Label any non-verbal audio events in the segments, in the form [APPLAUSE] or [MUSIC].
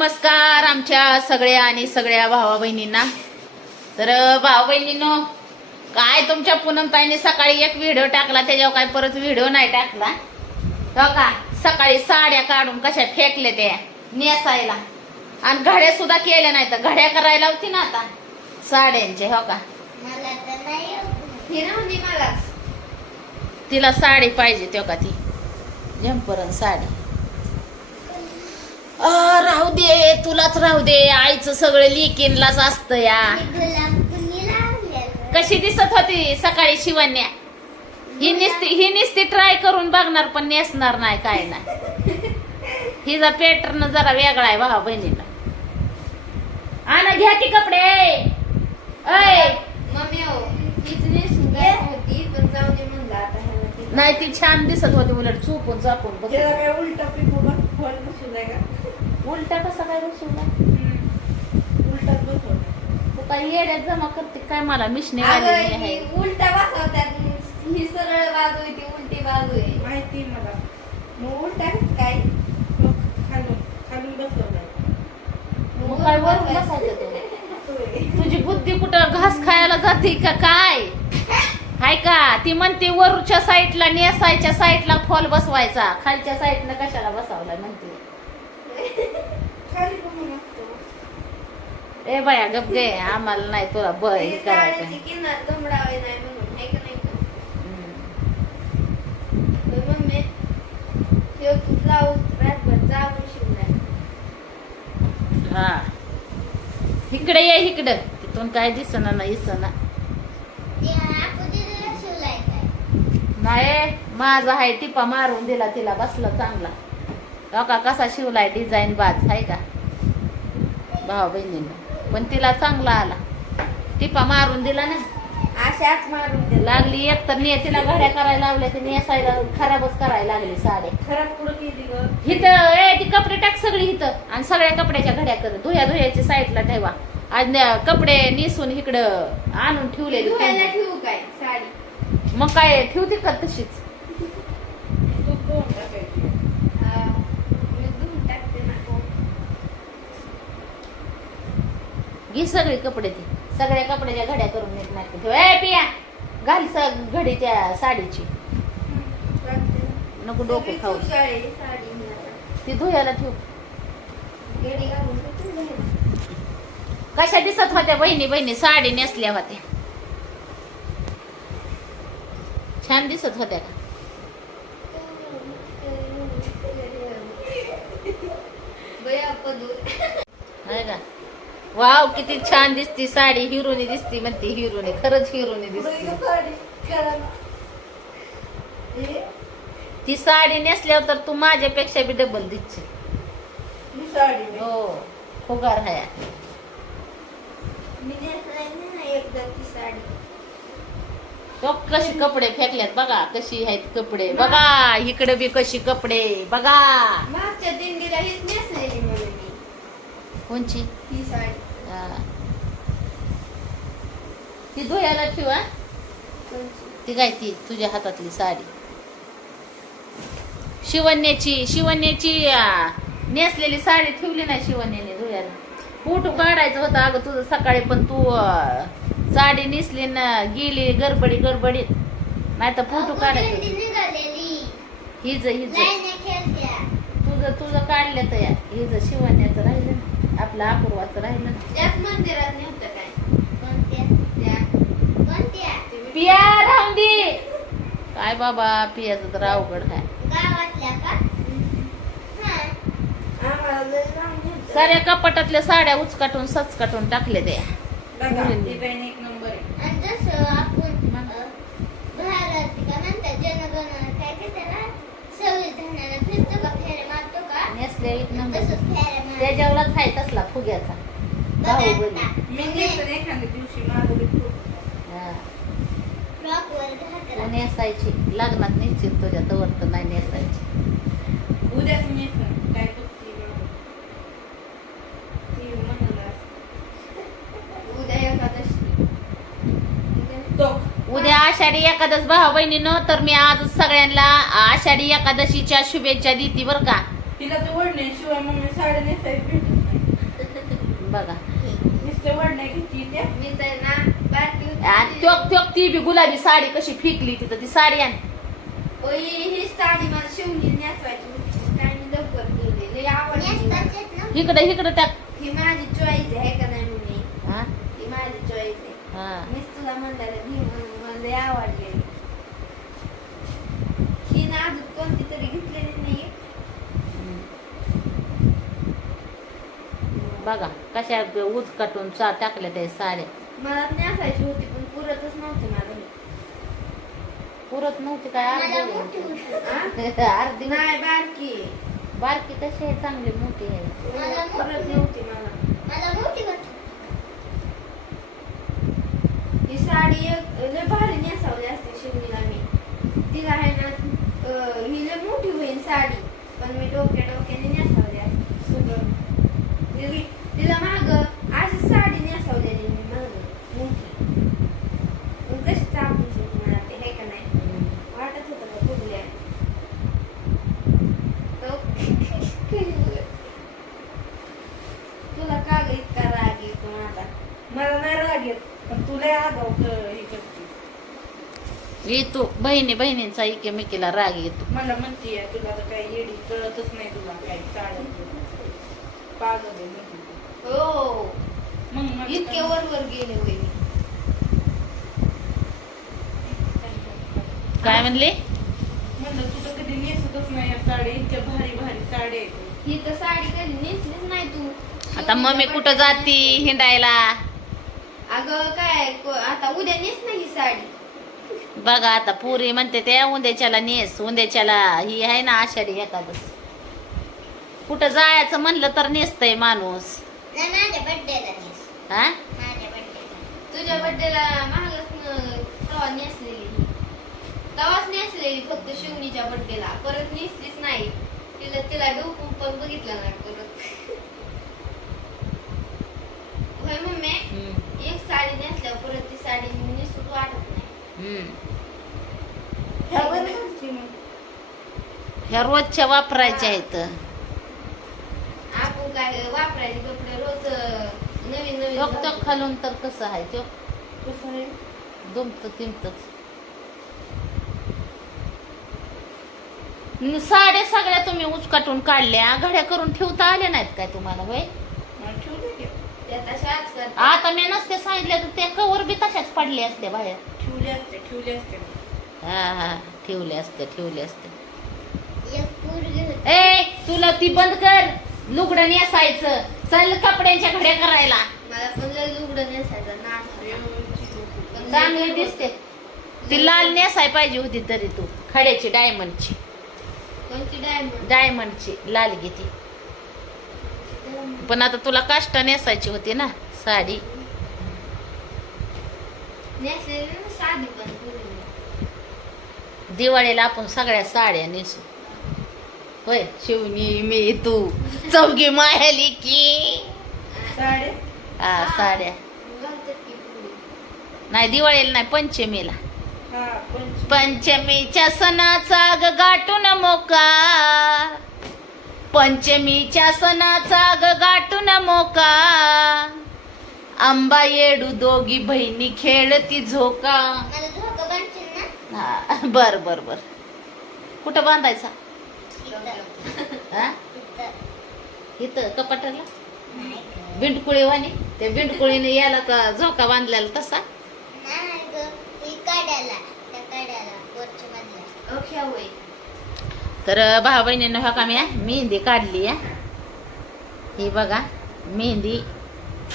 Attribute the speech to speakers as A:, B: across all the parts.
A: नमस्कार आमच्या सगळ्या आणि सगळ्या भावा बहिणींना. तर भावा बहिणीनो काय तुमच्या पूनमताईने सकाळी एक व्हिडिओ टाकला त्याच्यावर काय परत व्हिडिओ नाही टाकला? हो का? सकाळी साड्या काढून कशा फेकले त्या नेसायला. आणि घड्या सुद्धा केल्या नाही तर घड्या करायला होती ना आता? साड्यांचे हो का? तिला साडी पाहिजे तेव्हा का ती? झंपरण साडी. राहू दे तुलाच राहू दे. आईचं सगळं लिकिनलाच असतं या. कशी दिसत होती सकाळी शिवण्या? ही निसती ही निसती ट्राय करून बघणार पण नेसणार नाही काय नाही. हिचा पॅटर्न जरा वेगळा आहे भावा बहिणीला. आणा घ्या की कपडे. ऐ.
B: मम्मी हो
A: नाही ती छान दिसत होती उलट. चापून
C: त्याला काय उलटा
A: उलटा कसा काय बसवला
C: बसवलाय
A: तू काही येड्यात जमा करते काय मला मिशने
B: अगं,
A: वाली
B: ही
A: आहे?
B: उलटा बसवतात. ही सरळ बाजू आहे ती उलटी बाजू आहे
C: माहिती मला.
B: मग उलटा काय?
C: मग खालून खालून बसवलाय.
A: मग काय वरून बसायचं तू? तुझी बुद्धी कुठं घास खायला जाते का काय? हाय का? ती म्हणते वरच्या साईडला नेसायच्या साईडला फॉल बसवायचा. खालच्या साईडला कशाला बसवला म्हणते? ए बाया गप गे आम्हाला नाही तुला ब हे
B: ती
A: करायचं
B: साडीची किनार दुमडावे नाही म्हणून का नाही का?
A: हम्म.
B: तर मम्मी ह्यो तू ब्लाऊज रातभर जाऊन शिवलाय
A: हा. इकडे ये इकडं. तिथून काय दिसना ना इसना. नाही माझा हाय टिपा मारून दिला तिला बसला चांगला. का कसा शिवलाय डिझाईन बाज हाय का? भाऊ बहिणीनं पण तिला चांगला आला. टिपा मारून दिला ना.
B: अशाच मारून दिला.
A: लागली एक तर ने तिला घड्या करायला लावल्या ती नेसायला खराबच करायला लागली साड्या
C: खराब पुढं केली
A: इथं ए ती कपडे टाक सगळी इथं आणि सगळ्या कपड्याच्या घड्या कर. धुया धुयाची साईडला ठेवा. आज कपडे निसून इकडं आणून ठेवले
B: ठेवू काय साडी?
A: मग काय ठेवते का तशीच
C: तू दोन टाकायची
B: हा. मी धुवून टाकते ना
A: घे सगळे कपडे ते. सगळ्या कपड्याच्या घड्या करून नीट ए पिया! घाल स घडी त्या साडीची. नको डोकं खाऊ. ती धुयाला ठेव. कशा दिसत होत्या बहिणी बहिणी? साडी नेसल्या होत्या. छान दिसत होत्या का? का? वाव किती छान दिसती साडी हिरोनी दिसती म्हणते हिरोनी खरंच हिरोनी दिसती.
C: हे,
A: ती साडी नेसल्यावर तर तू माझ्यापेक्षा बी डबल दिसची
C: ही साडी नाही.
A: हो फुगार आहे
B: मी नेसलंय ना एकदा ती साडी.
A: तो कशी कपडे फेकल्यात बघा कशी आहेत कपडे. बघा इकडे बी कशी कपडे बघा.
B: मागच्या दिंडीला हीच नेसलेली म्हणून मी
A: कोणची?
B: ही साडी.
A: हा. ती धुयाला ठेवा
B: कोणची?
A: ती काय ती? तुझ्या हातातली साडी. शिवण्याची शिवण्याची आ, नेसलेली साडी ठेवली नाही शिवण्याने धुयाला. फोटो काढायचं होतं अगं तुझं सकाळी पण तू आ, साडी नेसली ना गेली गडबडी गडबडीत नाही तर फोटो काढायचं होतं.
B: निघालेली.
A: हिज हिज.
B: खेळत्या.
A: तुझं तुझं काढलं या. हिज शिवण्याचं राहिलं ना. आपलं अपूर्वाचं राहिलं ना.
B: त्याच मंदिरात नव्हतं काय?
A: पिया राहून दे काय बाबा पियाचं तर अवघड आहे.
B: गावातल्या का? आम्हाला लय लांब नेलं.
A: साऱ्या कपाटातल्या साड्या उचकाटून सचकाटून टाकले ते
C: बघा,
A: मुलींनी.
C: ती बाईने एक नंबर आहे.
B: आणि जसं आपण अ, बाहेर का म्हणतात जनगण काय ते त्याला संविधानाला फिरतो का फेरे मारतो का
A: नेसले एक नंबर त्याच्यावरच तसला फुग्याचा बाहुबली
C: मी एखाद्या दिवशी माझं बी खूप
A: हा. नेसायची लग्नात निश्चित तुझ्या तवर तर नाही नेसायची
C: उद्याच नेसन काय ती म्हणाला
B: उद्या एकादशी
C: तो
A: उद्या आषाढी एकादश भाऊ बहिणीनं तर मी आज सगळ्यांना आषाढी एकादशीच्या शुभेच्छा देते बर का
C: तिला तर ओढणे शिवाय मम्मी साडी नेसायला भेटत नाही
A: बघा.
C: नुसते वडणे घेतली त्या.
B: मी तर ना बारकी
A: आणि
B: होती.
A: त्योक त्योक ती बी गुलाबी साडी कशी फेकली तिथं ती साडी आण.
B: ही साडी मला शिवली नेसवायची होती. काय मी लवकर गेले लय आवडली मला.
A: इकडे इकडे टाक.
B: ही माझी चॉईस आहे का नाही म्हणे
A: हा?
B: ही माझी चॉईस आहे.
A: हा.
B: मीच तुला म्हणलेलं म्हणून मला लय आवडली ही ना अजून कोणती तरी घेतलेली नाही
A: बघा कशा उचकाटून चा टाकल्या त्या साड्या
B: मला नेसायची होती पण पुरतच नव्हती मला.
A: पुरत नव्हती काय अर्धी? [LAUGHS] अर्धी
B: नाही बारकी.
A: बारकी कशी आहे? चांगली मोठी आहे.
B: मला पुरत नव्हती मला. मला मोठी ही साडी एक लय भारी नेसावली असते शिवणीला मी. तिला आहे ना ही लय मोठी होईल साडी पण मी डोक्या डोक्याने नेसावली असते.
C: सगळं.
B: तिला- माग अशी साडी नेसावलेली मी माग. मोठी कशी चापून शिवून मला ते हे का नाही? वाटत होतं का फुगल्या? तुला का ग इतका राग येतो आता
C: मला नाही राग येत पण तुला आगाव हे करते.
A: येतो. बहिणी बहिणींचा एकेमेकीला राग येतो.
C: मला म्हणते तुला तर काही येडी कळतच नाही तुला काही चालत पागल आहे म्हणते.
B: हो.
C: मग
B: इतके वर वर गेले होय मी.
A: काय म्हणले?
C: म्हणलं तू तर कधी नेसतच नाही या साड्या इतक्या भारी भारी आहेत
B: ही तर साडी कधी नेसलीच नाही तू.
A: आता मम्मी कुठं जाती हिंडायला?
B: अगं काय को- आता उद्या नेस ना ही साडी.
A: बघा आता पुरी म्हणते त्या उंद्याच्याला नेस उंद्याच्याला ही आहे ना आषाढी एकादस कुठं जायचं म्हणलं तर नेसतय माणूस. हा?
B: तुझ्या बर्थडेला महालक्ष्मी तवा नेसलेली. तवाच नेसलेली फक्त शिवणीच्या बर्थडेला परत नेसलीच नाही. तिला तिला डोकून पण बघितलं नाही परत. होय मम्मी? एक साडी नेसल्यावर परत ती साडी वाटत नाही.
C: ह्या
A: रोजच्या वापरायच्या आहेत.
B: आपण काय
A: टोक टोक. खालून तर कसं आहे तो?
C: कसं आहे?
A: दुमत तिमतच. न, साड्या सगळ्या तुम्ही उचकाटून काढल्या घड्या करून ठेवता आल्या नाहीत काय तुम्हाला होय. आता मी नसते सांगितल्या तर त्या कवर बी तशाच पडल्या असत्या बाहेर.
C: ठेवले असते ठेवले असते.
A: हा हा ठेवले असते ठेवले असते. ए तुला ती बंद कर. लुगडं नेसायचं. चल कपड्यांच्या घड्या करायला. चांगली दिसते. ती लाल नेसाय पाहिजे होती तरी तू. खड्याची डायमंडची डायमंडची लाल घेती. पण आता तुला काष्टा नेसायची होती ना साडी. दिवाळीला आपण सगळ्या साड्या नेसू. होय शिवणी मी तू. चौघी मायाली की.
C: साडे?
A: हा साड्या. नाही दिवाळीला नाही पंचमीला.
C: हा पंच
A: पंचमीच्या सणाचा ग गाठून मोका. पंचमीच्या सणाचा ग गाठून मोका. आंबा येडू दोघी बहिणी खेळती झोका. हा, बर बर बर. कुठं बांधायचा?
B: इथं.
A: हा? कपाटाला?
B: नाही. गं.
A: त्या बिंडकुळीने याला तर झोका बांधलेला तसा.
B: ही
A: तर भाऊ बहिणीनं ह्या का मी मेहंदी काढली आहे ही बघा मेहंदी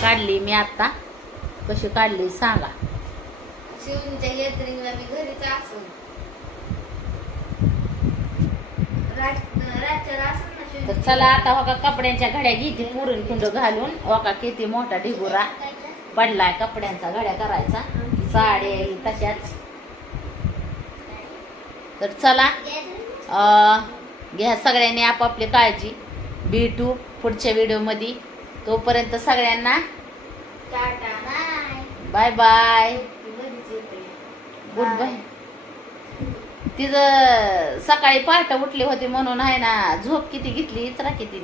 A: काढली मी आता. कशी काढली सांगा.
B: शिवणीच्या गॅदरिंगला मी घरीच असून. ना
A: तर चला आता हो का कपड्यांच्या घड्या घेते पुरण खिंड घालून. हो का किती मोठा ढिगुरा पडलाय कपड्यांचा घड्या करायचा. साड्या ही तशाच. तर चला घ्या सगळ्यांनी आपापली काळजी. भेटू पुढच्या व्हिडिओमध्ये. तोपर्यंत सगळ्यांना
B: बाय
A: बाय. गुड बाय तिचं सकाळी पहाट उठली होती म्हणून आहे ना झोप किती घेतली? इचरा किती.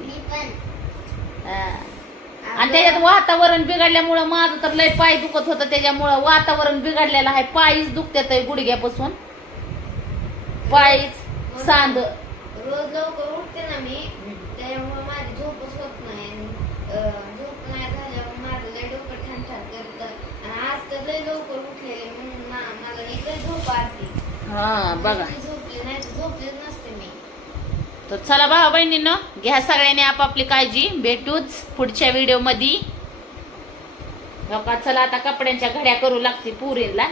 A: आणि त्याच्यात वातावरण बिघडल्यामुळं माझं तर लय पाय दुखत होतं. त्याच्यामुळं वातावरण बिघडलेलं आहे. पायच दुखत्यात गुडघ्यापासून. पायच सांद
B: रोज लवकर उठते ना मी. त्याच्यामुळे माझी झोपच होत नाही. झोप नाही झाल्यावर माझं लय डोकं ठाण करतं. आणि आज तर लय लवकर उठलेले म्हणून मला लय झोप आली
A: हा बघा.
B: झोपले नाही तर झोपलेच नसते मी
A: तर चला भावा बहिणींनो घ्या सगळ्यांनी आपापली काळजी. भेटूच पुढच्या व्हिडिओमध्ये चला आता कपड्यांच्या घड्या करू लागते पुरीला.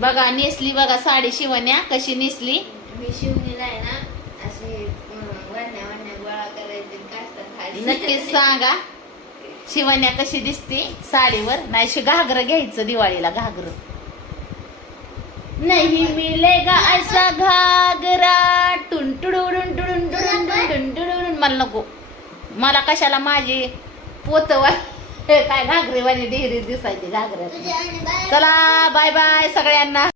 A: बघा नेसली बघा साडी शिवण्या. कशी नेसली?
B: मी शिवणीला आहे ना असे अं, वडण्या वडण्या गोळा करायचे काष्टात खाली
A: नक्कीच सांगा. शिवण्या कशी दिसते साडीवर? नाही शि- घागरं घ्यायचं दिवाळीला घागर. नाही मिलेगा ऐसा घागरा टुनटुडुडुन टुडुन टुडुन टुडुन टुडुन मला नको. मला कशाला माझी पोतवा काय घागरेवाली डेहरी दिसायची घागऱ्यात चला बाय बाय सगळ्यांना.